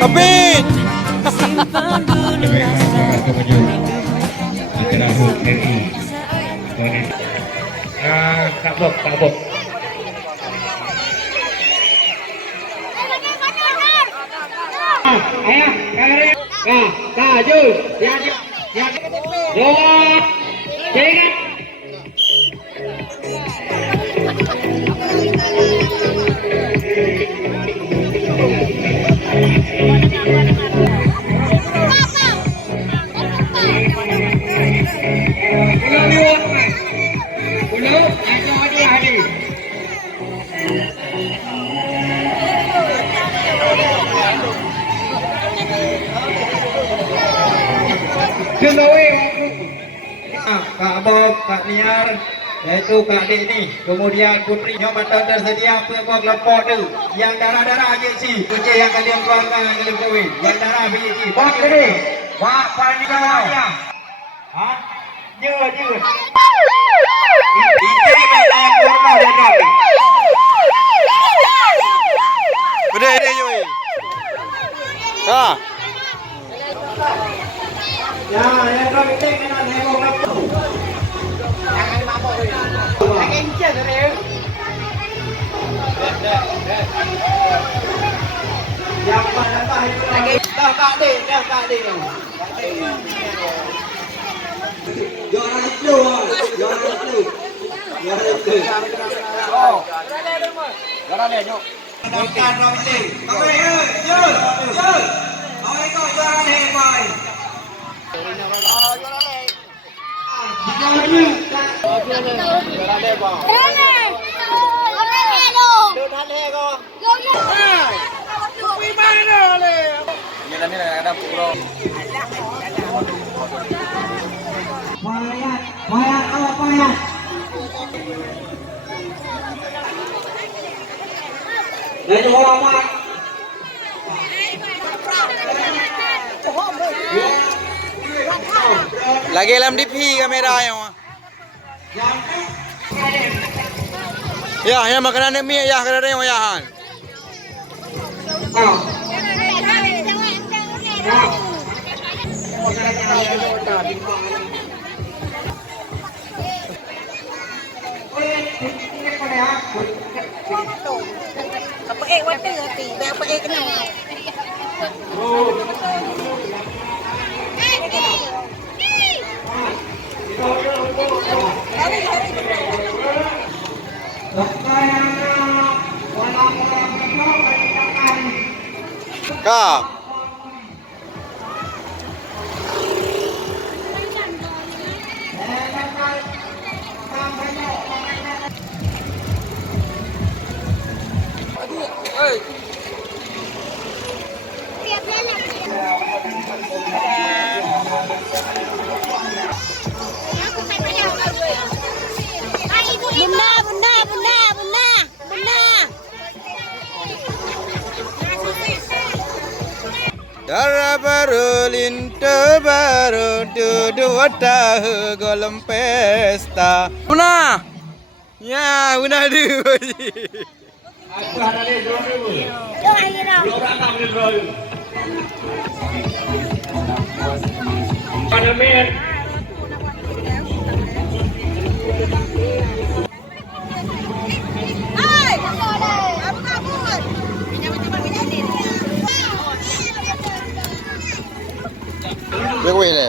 Habis. Kak Bob, Kak Bob. Ayah, kalian, kaju, ya, dua, tiga. Kak Bob, Kak Niar, yaitu Kak Dik ni, kemudian putrinya matang tersedia pelempok lempok tu, yang darah-darah AJC, kunci yang kalian keluarkan yang kalian kahwin, yang darah AJC, buat ini, buat panitia dia, ha, je, ini memang kurma dia kami. Berdek dia je. Ha. Ya, yang kau minta kena nengok lempok. Yang mana itu? Dah Kak Dik. Jangan itu. Oh. Jangan le, jom. Makan Robin. Okey, jom. Okey, kau jangan le, boy. Payat. Dan orang mak. Lagi dalam DP kamera yang. Ya, yang makanan ni ya kada yang yahan. Apa waktu nanti, apa kena. Kak. Darah baru lintu baru dua tahu golem pesta. Buna, ya buna dulu. Aku ada di dulu. Orang tak boleh dulu. Pada men. Berkuih le.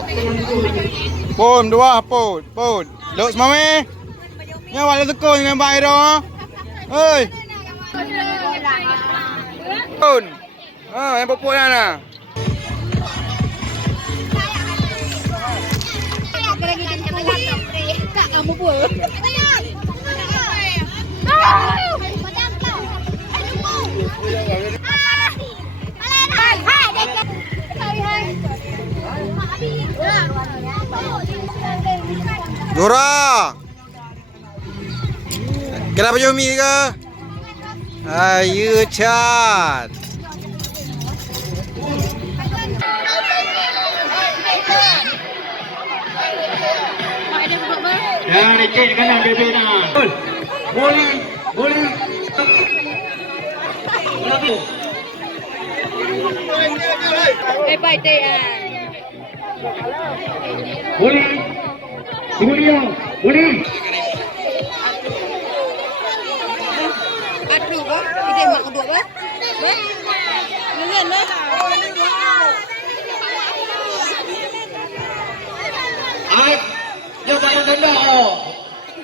Pun dua pun. Duk semame. Nya wala teko dengan baik dah. Hei. Pun. Yang popok mana? Kamu pun. Dora. Kenapa jauh mi ke? Ayo cat. Yang licin kena bebena. Boleh. Boleh. Bye day. Boleh. Boleh. Boleh. Aduh, ba. Ide mak kedua, ba. Ba. Nungan, ba. Ai, yo balang denda.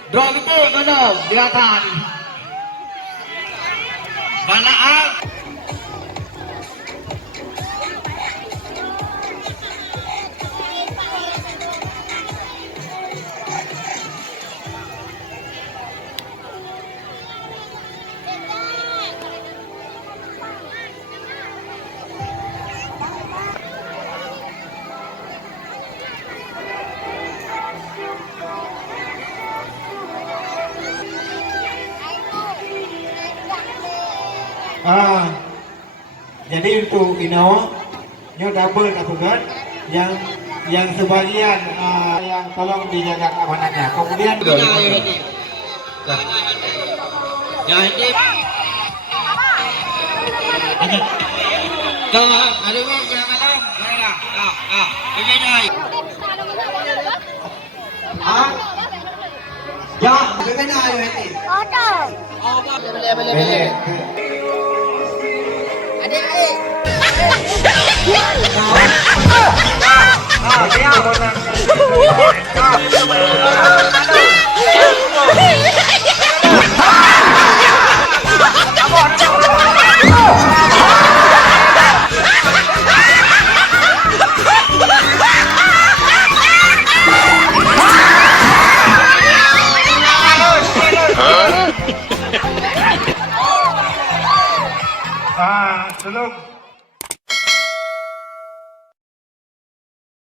Draw kita kena belakang. Balaan. Jadi untuk Ino, nyo double tak kan? Yang sebagian yang tolong dijaga keamanannya. Kemudian yang ini ada yang alam, begini. Ya, begini ayo ini. Boleh. Adik-adik. Sebelum